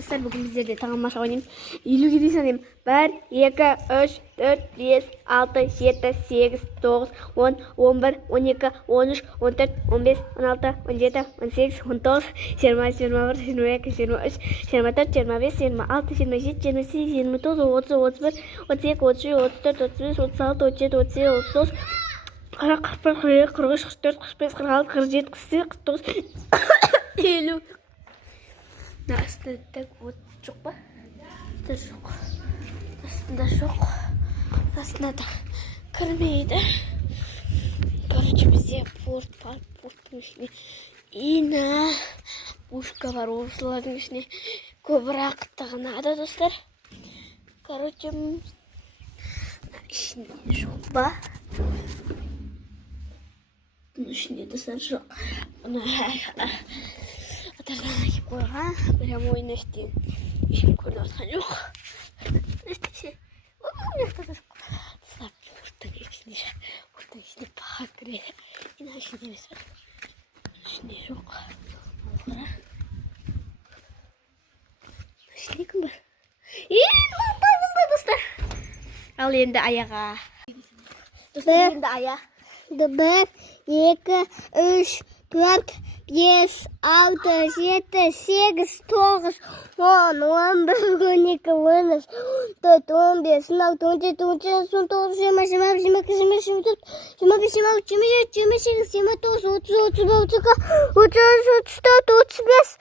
dostlar bugün bizlerle tamamlaş oynayayım. İlü gidiysem ben 2, 3, 4, 5, 6, 7, 8, 9, 10, 11, 12, 13, 14, 15, 16, 17, 18, 19, 20, 21, 22, 23, 24, 25, 26, 27, 28, 29, 30, 31, 32, 33, 34, 35, 36, 37, 38, 39, 40, 41, 43, 44, 45, 46, 47, 48, 49, 50. Aslında вот çok ba. Da çok. Aslında da кормит. Короче, везде порт мышни. И на пушка воров мышни. Кобрак-то надо, достар. Короче, çok ba. Мышни, достар çok. Атарнааки боёрган прямо ойношти ишин көрдөг атқан жоқ. Эстеше. Слаб уртаг ичине баха кіреді. Ина ишин емес. Ишине жоқ. Олғара. Ишине кім бар? Мындай достар. Ал енді аяға. Достар енді ая. 1, 2, 3, 4, 5, 6, 7, 8, 9, 10, 11, 12, 13, 14, 15, 16, 17, 18, 19, 20, 21, 22, 23, 24, 25, 26, 27, 28, 29, 30, 31, 32, 33, 34, 35,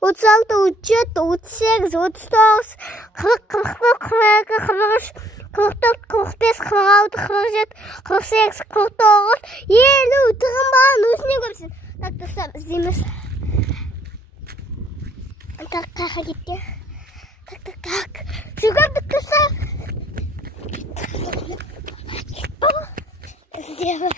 36, 37, 38, 39, 40, 41, 42, 43, 44, 45, 46, 47, 48, 49, 50, тығын баған өзіне көпсін. Так, достар, іздейміз. Так, қаға кетті. Так. Су көрдік, достар. Іздейміз.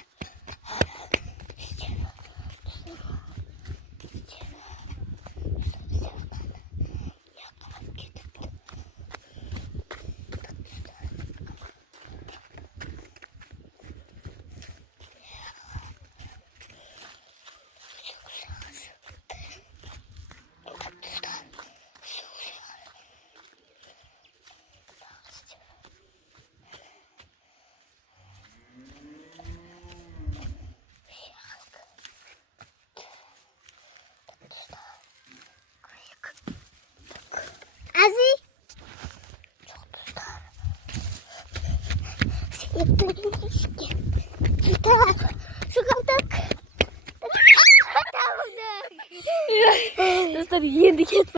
Azi. Çok dostlar. Tak. Şu kaltak. Dostlar yendik.